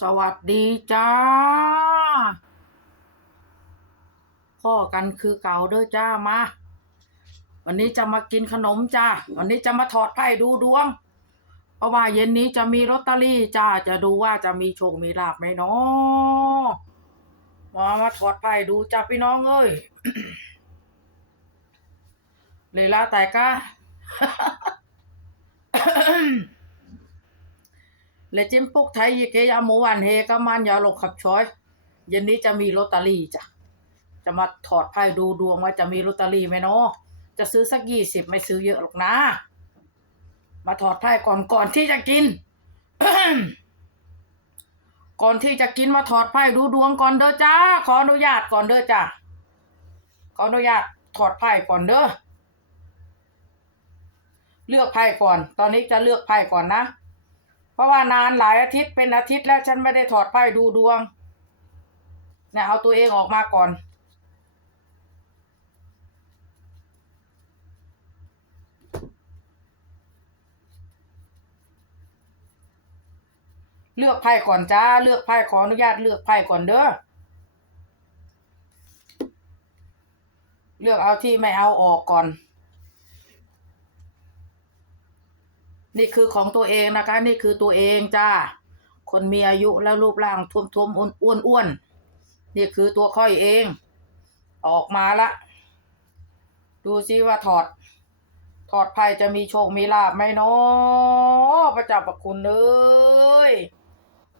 สวัสดีจ้า พ่อกันคือเก่าเด้อจ้ามา วันนี้จะมากินขนมจ้า วันนี้จะมาถอดไพ่ดูดวง เพราะว่าเย็นนี้จะมีลอตเตอรี่จ้า จะดูว่าจะมีโชค มีลาบไหมเนาะมามาถอดไพ่ดูจ้าพี่น้องเอ้ยเลยละแต่ก็ และจิ้มปุกไทยยีเกยาหมูวันเฮก็มันยาหลกขับช้อยเย็นนี้จะมีลอตเตอรี่จ้ะ จะมาถอดไพ่ดูดวงว่าจะมีลอตเตอรี่ไหมเนาะจะซื้อสักยี่สิบไม่ซื้อเยอะหรอกนะ มาถอดไพ่ก่อนก่อนที่จะกิน ก่อนที่จะกินมาถอดไพ่ดูดวงก่อนเด้อจ้า ขออนุญาตก่อนเด้อจ้าขออนุญาตถอดไพ่ก่อนเด้อ เลือกไพ่ก่อน ตอนนี้จะเลือกไพ่ก่อนนะ ราะว่านานหลายอาทิตย์เป็นอาทิตย์แล้วฉันไม่ได้ถอดไพ่ดูดวงเนี่ยเอาตัวเองออกมาก่อนเลือกไพ่ก่อนจ้า เลือกไพ่ขออนุญาตเลือกไพ่ก่อนเด้อ เลือกเอาที่ไม่เอาออกก่อน นี่คือของตัวเองนะคะ นี่คือตัวเองจ้า คนมีอายุแล้วรูปร่างทุวมๆอ้วนอ้วนๆนี่คือตัวค่อยเอง ออกมาละ ดูซิว่าถอด ถอดไพ่จะมีโชคมีลาบไหมเนาะพระเจ้าประคุณเอ้ย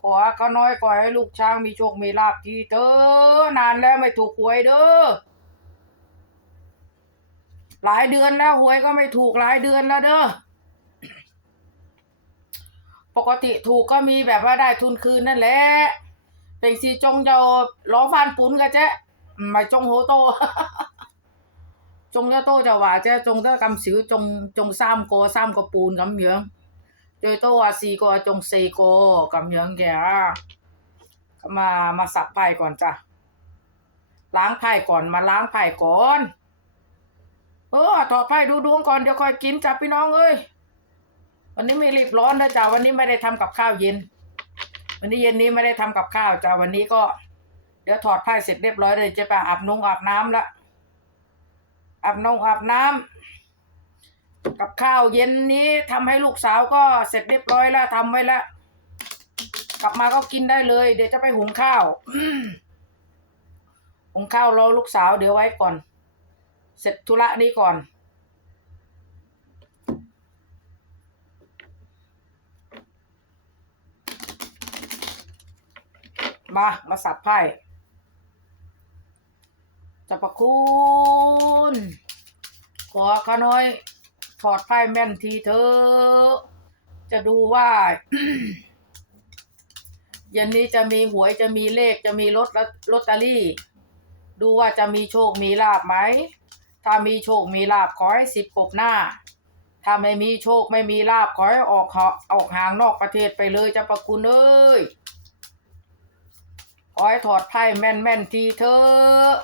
ขอข้าน้อยขอให้ลูกช้างมีโชคมีลาบทีเถอนานแล้วไม่ถูกหวยเด้อหลายเดือนแล้วหวยก็ไม่ถูกหลายเดือนแล้วเด้อ ปกติถูกก็มีแบบว่าได้ทุนคืนนั่นแหละเป็นสีจงเจะล้อฟานปุ้นกะเจ๊ไม่จงโหโต จงเจ้าโตจะว่าเจ๊จงเจ้ากำสือจงจงซ้ำโกซ้ำก็ปูนกำเหยืองโดยโตว่าสีโกจงเซโกกำเหยืองแกมามาสับไพ่ก่อนจ้ะล้างไพ่ก่อนมาล้างไพ่ก่อน เออถอดไพ่ดูดวงก่อนเดี๋ยวค่อยกินจ้ะพี่น้องเอ้ย วันนี้ไม่รีบร้อนนะจ้าวันนี้ไม่ได้ทำกับข้าวเย็น วันนี้เย็นนี้ไม่ได้ทำกับข้าวจ้าวันนี้ก็ เดี๋ยวถอดผ้าเสร็จเรียบร้อยเลยจะไปอาบนงอาบน้ำละอาบนงอาบน้ำกับข้าวเย็นนี้ทำให้ลูกสาวก็เสร็จเรียบร้อยแล้วทำไว้แล้วกลับมาก็กินได้เลย เดี๋ยวจะไปหุงข้าวหุงข้าวรอลูกสาวเดี๋ยวไว้ก่อน เสร็จธุระนี้ก่อน มามาสับไพ่จะประคุณขอข้าน้อยถอดไพ่แม่นทีเธอ จะดูว่าเย็นนี้จะมีหวยจะมีเลขจะมีลอตลอตเตอรี่ ดูว่าจะมีโชคมีลาบไหม ถ้ามีโชคมีลาบขอให้สิบกบหน้า ถ้าไม่มีโชคไม่มีลาบขอให้ออกเหาะออกห่างนอกประเทศไปเลยจะประคุณเอ้ย ขอให้ถอดไพ่แม่นแม่นๆทีเถอะ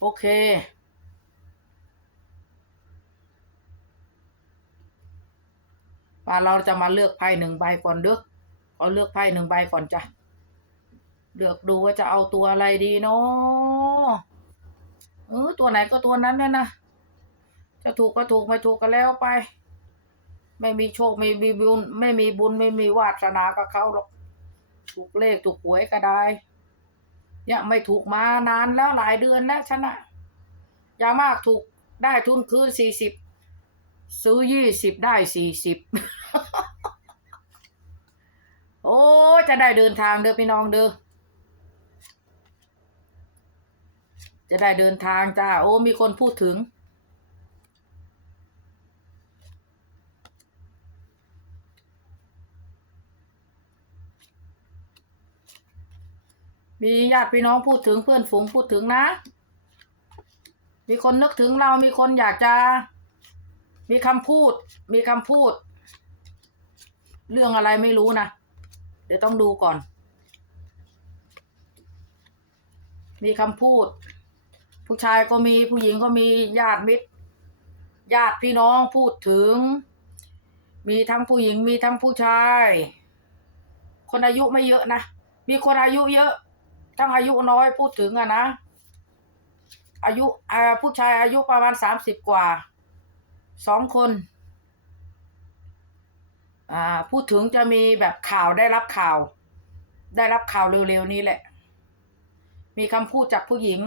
โอเคว่าเราจะมาเลือกไพ่หนึ่งใบก่อนเด้อขอเลือกไพ่หนึ่งใบก่อนจ้ะ เลือกดูว่าจะเอาตัวอะไรดีเนาะเออตัวไหนก็ตัวนั้นเนี่ยนะ จะถูกก็ถูกไม่ถูกก็แล้วไป ไม่มีโชคไม่มีบุญ ไม่มีบุญไม่มีวาสนากับเขาหรอก ถูกเลขถูกหวยก็ได้ เนี่ยไม่ถูกมานานแล้วหลายเดือนแล้วฉันอะอย่ามากถูกได้ทุนคืนสี่สิบซื้อยี่สิบได้สี่สิบโอ้ จะได้เดินทางเด้อพี่น้องเด้อ จะได้เดินทางจ้า โอ้มีคนพูดถึง มีญาติพี่น้องพูดถึงเพื่อนฝูงพูดถึงนะ มีคนนึกถึงเรามีคนอยากจะ มีคำพูด มีคำพูด เรื่องอะไรไม่รู้นะ เดี๋ยวต้องดูก่อนมีคำพูด ผู้ชายก็มีผู้หญิงก็มีญาติมิตร ญาติพี่น้องพูดถึง มีทั้งผู้หญิงมีทั้งผู้ชาย คนอายุไม่เยอะนะ มีคนอายุเยอะ ทั้งอายุน้อยพูดถึงอะนะ อายุอาผู้ชายอายุประมาณสามสิบกว่าสองคนอ่าพูดถึงจะมีแบบข่าวได้รับข่าว ได้รับข่าวเร็วๆนี้แหละ มีคำพูดจากผู้หญิง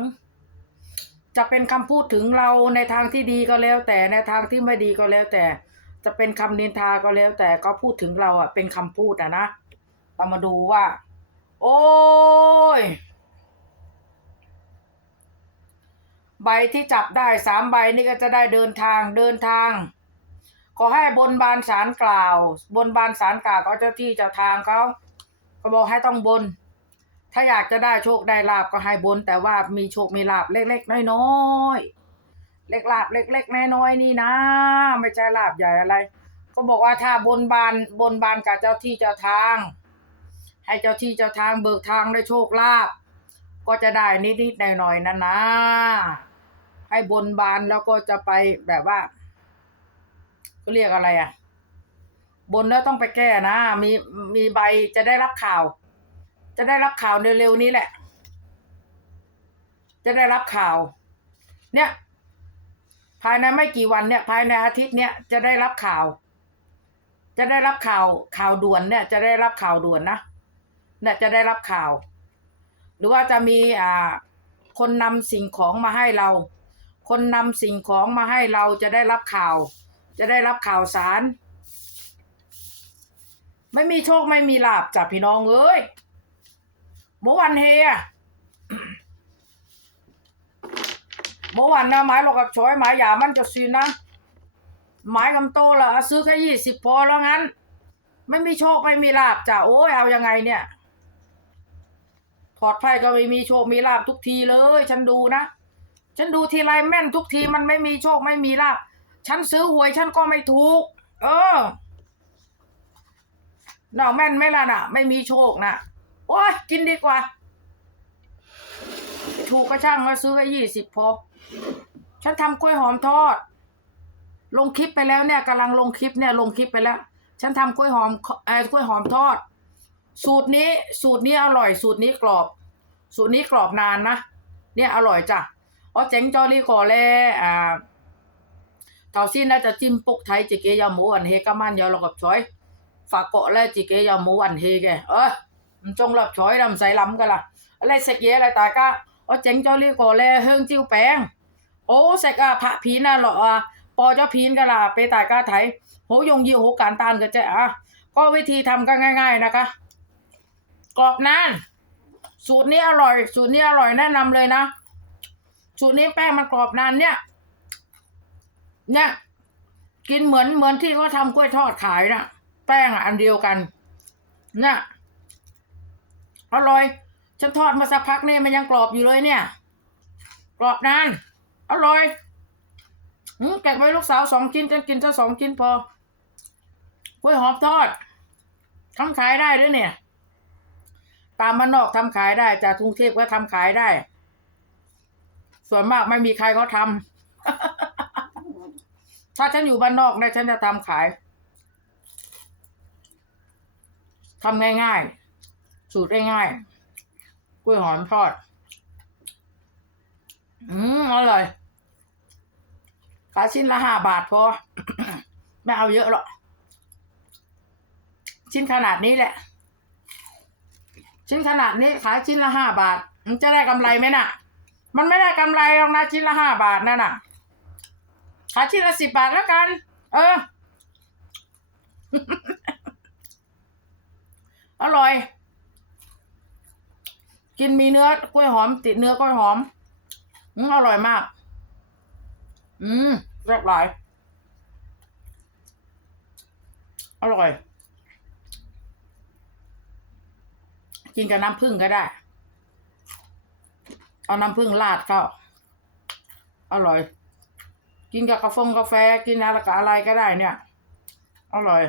จะเป็นคำพูดถึงเราในทางที่ดีก็แล้ว แต่ในทางที่ไม่ดีก็แล้วแต่ จะเป็นคำนินทาก็แล้ว แต่ก็พูดถึงเราอะ เป็นคำพูดอะนะเรามาดูว่า โอ้ยใบที่จับได้สามใบนี่ก็จะได้เดินทางเดินทาง ขอให้บนบานสารกล่าว บนบานสารกล่าวก็เจ้าที่เจ้าทางเขาเขาบอกให้ต้องบน ถ้าอยากจะได้โชคได้ลาบก็ให้บน แต่ว่ามีโชคมีลาบเล็กๆน้อยๆเล็กลาบเล็กๆน้อยๆนี่นะ ไม่ใช่ลาบใหญ่อะไร ก็บอกว่าถ้าบนบานบนบานกับเจ้าที่เจ้าทาง ให้เจ้าที่เจ้าทางเบิกทางได้โชคลาภก็จะได้นิดๆหน่อยๆนั่นนะให้บนบานแล้วก็จะไปแบบว่าก็เรียกอะไรอะ บนแล้วต้องไปแก้นะ มีมีใบจะได้รับข่าว จะได้รับข่าวเร็วๆนี้แหละ จะได้รับข่าว เนี่ย ภายในไม่กี่วันเนี่ย ภายในอาทิตย์เนี่ยจะได้รับข่าว จะได้รับข่าวข่าวด่วนเนี่ย จะได้รับข่าวด่วนนะเนี่ยจะได้รับข่าว หรือว่าจะมีอ่า คนนำสิ่งของมาให้เรา คนนำสิ่งของมาให้เราจะได้รับข่าว จะได้รับข่าวสาร ไม่มีโชคไม่มีลาบจ้ะพี่น้องเอ้ย เมื่อวันเฮียเมื่อวันนะหมายเรากับช้อยหมายอย่ามันจะซีนะหมายกำโตละซื้อแค่ยี่สิบพอแล้วงั้น ไม่มีโชคไม่มีลาบจ้ะโอ้ยเอายังไงเนี่ยถอดไพ่ก็ไม่มีโชคมีลาบทุกทีเลย ฉันดูนะฉันดูทีไรแม่นทุกทีมันไม่มีโชคไม่มีลาบฉันซื้อหวยฉันก็ไม่ถูก เออน่าแม่นไม่ล่ะน่ะ ไม่มีโชคนะ โอ้ยกินดีกว่า ถูกก็ช่างมาซื้อแค่ยี่สิบพอ ฉันทำกล้วยหอมทอด ลงคลิปไปแล้วเนี่ยกำลังลงคลิปเนี่ยลงคลิปไปแล้ว ฉันทำกล้วยหอมเออกล้วยหอมทอด สูตรนี้สูตรนี้อร่อย สูตรนี้กรอบ สูตรนี้กรอบนานนะ เนี่ยอร่อยจ้ะอ๋อเจ๋งจอรี่ก่อเลอ่าเท่าซีน่าจะจิ้มปกไทยจิเกยาหมูอันเฮกามันยาลกับช้อยฝากเกาะแลจิเกยาหมูอันเฮแกเออ trong lập chói làm say lắm cả là lấy sạch dễ lại tại cả ở chánh cho li có lẽ hương chiêu bèn ô sạch à phạ phí na lọ à ปอเจ้าพีนกันล่ะไปตายก้าไทยโหยงยิวโหการตานกันจะอะก็วิธีทำก็ง่าย ๆนะคะ กรอบนานสูตรนี้อร่อย สูตรนี้อร่อยแนะนำเลยนะ สูตรนี้แป้งมันกรอบนานเนี่ย เนี่ย กินเหมือนเหมือนที่เขาทากล้วยทอดขายนะ่ะ แป้งอะอันเดียวกัน เนี่ย อร่อย ฉันทอดมาสักพักนี่มันยังกรอบอยู่เลยเนี่ย กรอบนาน อร่อยหืมแกะไว้ลูกสาวสองชิ้นฉันกินแค่สองชิ้นพอกล้วยหอมทอดทำขายได้ด้วยเนี่ย ตามบ้านนอกทำขายได้ จากกรุงเทพก็ทำขายได้ ส่วนมากไม่มีใครเขาทำถ้าฉันอยู่บ้านนอกเนี่ยฉันจะทำขายทำง่าย ๆ สูตรง่ายๆกล้วยหอมทอด อืมอร่อยขายชิ้นละห้าบาทพอ ไม่เอาเยอะหรอก ชิ้นขนาดนี้แหละ ชิ้นขนาดนี้ขายชิ้นละห้าบาท มันจะได้กำไรไหมน่ะ มันไม่ได้กำไรหรอกนะชิ้นละห้าบาทนั่นน่ะ ขายชิ้นละสิบบาทแล้วกัน เออ อร่อย กินมีเนื้อกล้วยหอม ติดเนื้อกล้วยหอมอืมอร่อยมาก อืมแซ่บหลาย อร่อย กินกับน้ำผึ้งก็ได้ เอาน้ำผึ้งราดเข้าอร่อย กินกับกาแฟกาแฟ กินอะไรกับอะไรก็ได้เนี่ย อร่อย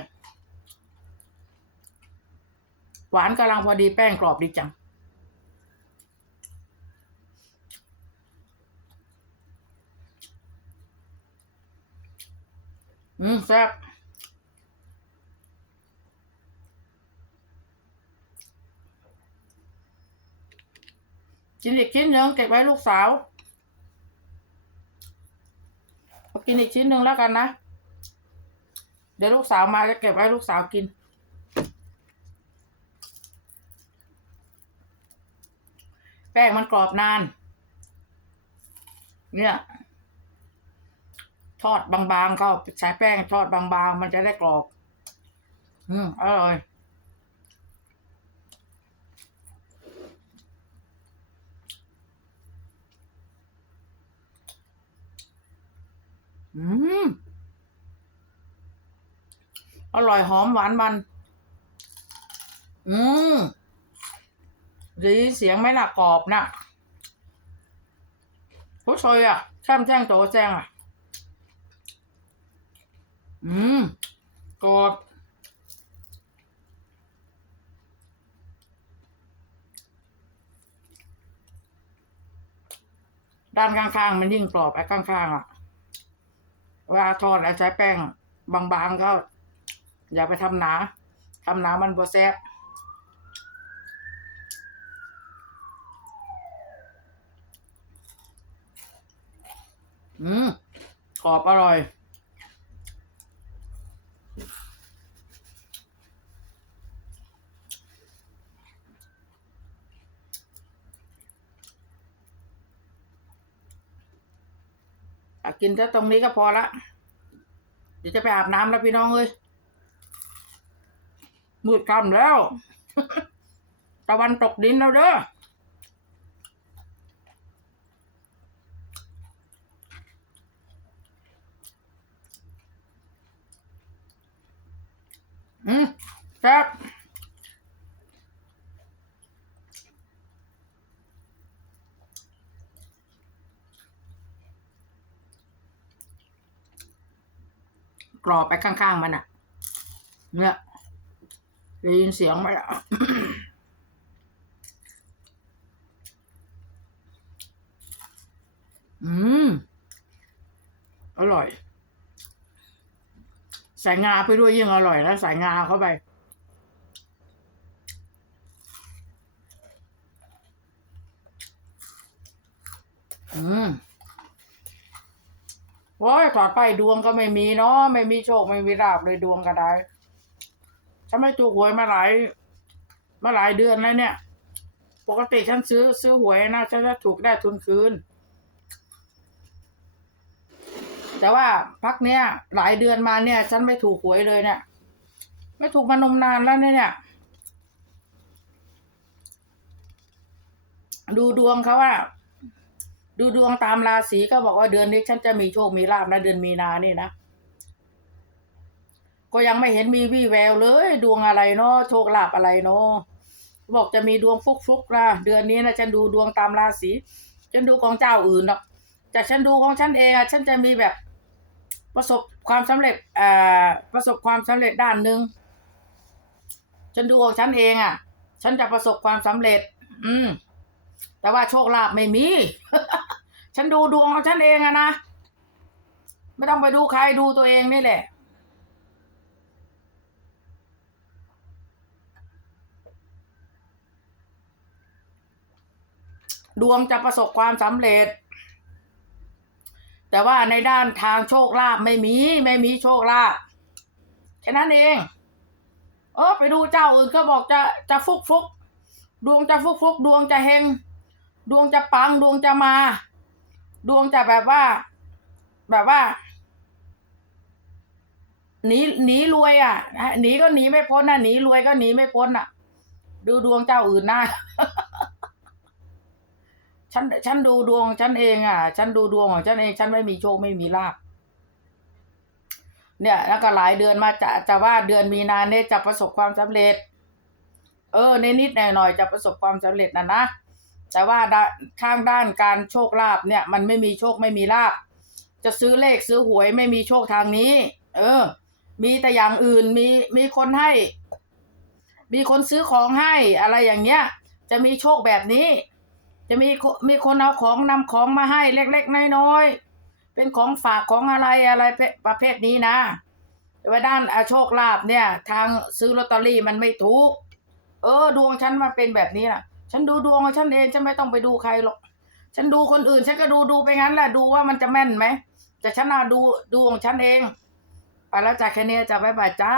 หวานกำลังพอดีแป้งกรอบดีจัง อืมแซ่บกินอีกชิ้นหนึ่งเก็บไว้ลูกสาวกินอีกชิ้นหนึ่งแล้วกันนะ เดี๋ยวลูกสาวมาจะเก็บไว้ลูกสาวกิน แป้งมันกรอบนาน เนี่ย ทอดบางๆก็ใช้แป้งทอดบางๆ มันจะได้กรอบ อืมอร่อย อืม อร่อยหอมหวานมัน อืมดีเสียงไม่หนักกรอบนะผู้ชอยอะแช่มแจ้งโตแจ้งอะ อืมกรอบด้านข้างๆ มันยิ่งกรอบไอ้ข้างๆอะเวลาทอดแล้วใช้แป้ง บางๆก็ อย่าไปทำหนาทำหนามันบ่แซ่บอืมกรอบอร่อย กินแค่ตรงนี้ก็พอละ เดี๋ยวจะไปอาบน้ำแล้วพี่น้องเอ้ยมืดค่ำแล้ว ตะวันตกดินแล้วเด้ออืมแซ่บ กรอบไปข้างๆมันอะเนี่ยได้ยินเสียงไหมล่ะอืม อร่อย ใส่งาไปด้วยยิ่งอร่อยแล้วใส่งาเข้าไป อืมโอ้ยต่อไปดวงก็ไม่มีเนาะไม่มีโชคไม่มีลาบเลยดวงก็ได้ฉันไม่ถูกหวยมาหลายมาหลายเดือนแล้วเนี่ย ปกติฉันซื้อซื้อหวยนะฉันจะถูกได้ทุนคืน แต่ว่าพักเนี้ยหลายเดือนมาเนี่ย ฉันไม่ถูกหวยเลยเนี่ย ไม่ถูกมานมนานแล้วเนี่ยดูดวงเขาว่า ดูดวงตามราศีก็บอกว่าเดือนนี้ฉันจะมีโชคมีลาภนะเดือนมีนานี่นะก็ยังไม่เห็นมีวี่แววเลย ดวงอะไรเนาะโชคลาภอะไรเนาะบอกจะมีดวงฟุกๆนะเดือนนี้นะฉันดูดวงตามราศีฉันดูของเจ้าอื่นหรอกแต่ฉันดูของฉันเองอะฉันจะมีแบบประสบความสำเร็จอ่าประสบความสำเร็จด้านหนึ่งฉันดูของฉันเองอะฉันจะประสบความสำเร็จ อืม แต่ว่าโชคลาภไม่มี ฉันดูดวงของฉันเองอะนะ ไม่ต้องไปดูใครดูตัวเองนี่แหละดวงจะประสบความสำเร็จ แต่ว่าในด้านทางโชคลาภไม่มี ไม่มีโชคลาภแค่นั้นเองเออไปดูเจ้าอื่นเขาบอกจะจะฟุกฟุกดวงจะฟุกฟุกดวงจะเฮง ดวงจะปังดวงจะมา ดวงจะแบบว่า แบบว่าหนีหนีรวยอะหนีก็หนีไม่พ้นนะหนีรวยก็หนีไม่พ้นอะ ดูดวงเจ้าอื่นหน้าฉันฉันดูดวงฉันเองอะ ฉันดูดวงของฉันเอง ฉันไม่มีโชคไม่มีลาภเนี่ย แล้วก็หลายเดือนมาจะจะว่าเดือนมีนาเนี่ยจะประสบความสำเร็จ เออในนิดหน่อยหน่อยจะประสบความสำเร็จนะนะ แต่ว่าด้านทางด้านการโชคลาภเนี่ย มันไม่มีโชคไม่มีลาภจะซื้อเลขซื้อหวยไม่มีโชคทางนี้ เออ มีแต่อย่างอื่นมีมีคนให้ มีคนซื้อของให้อะไรอย่างเงี้ย จะมีโชคแบบนี้ จะมีมีคนเอาของนำของมาให้เล็กๆน้อยๆเป็นของฝากของอะไรอะไรประเภทนี้นะว่าด้านอาโชคลาภเนี่ย ทางซื้อลอตเตอรี่มันไม่ถูก เออ ดวงฉันมันเป็นแบบนี้ล่ะ ฉันดูดวงของฉันเองฉันไม่ต้องไปดูใครหรอก ฉันดูคนอื่น ฉันก็ดูดูไปงั้นแหละดูว่ามันจะแม่นไหมแต่ฉันน่ะดูดูของฉันเอง ไปแล้วจากแค่นี้จะบายบายจ้า